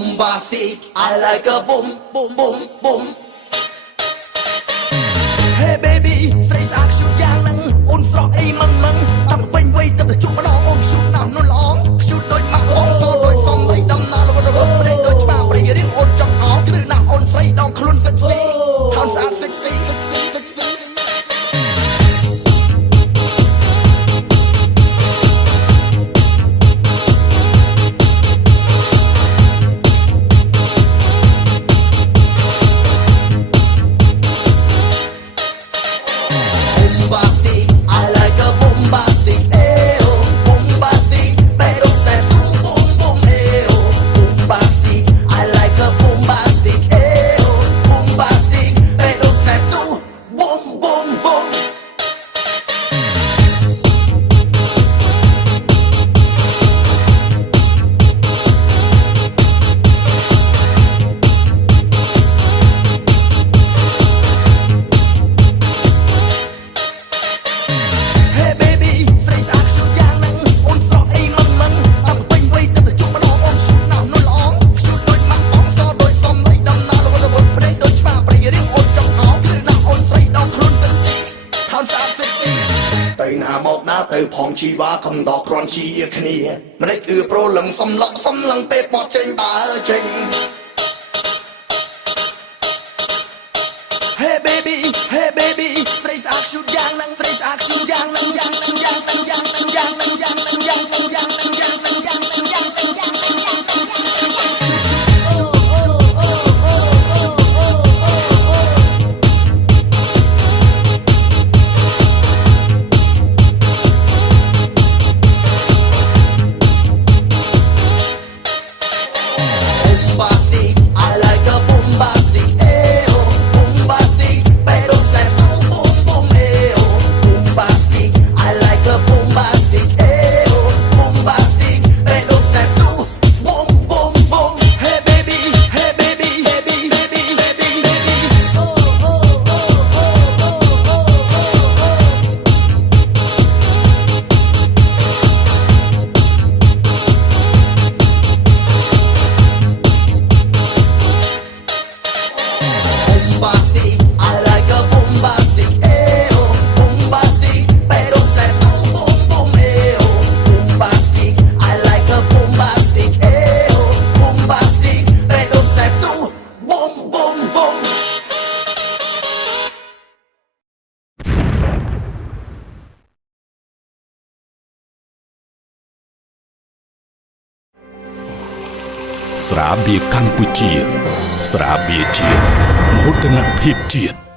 Bombastic, I like a boom, boom, boom, boom. Hey baby, phrase action yang nang on frog ai man man. Tam quanh quay tập chụp nó on shoot nào nó lóng. Shoot đôi mắt on so đôi phong lấy đâm nào là đôi đôi đôi chma bây giờ riêng on trong áo cái nào on phrase đong khôn fit fit. Thằng sát fit fit. Từ phong chi vá không đọc ron chi khnia mà đây cứ pro lần xâm lăng pe bọt trên ta trên. Hey baby, phrase action yang nang phrase action yang nang yangស្រាបៀរកម្ពុជាស្រាបៀរជាតិមោទនភាពជាតិ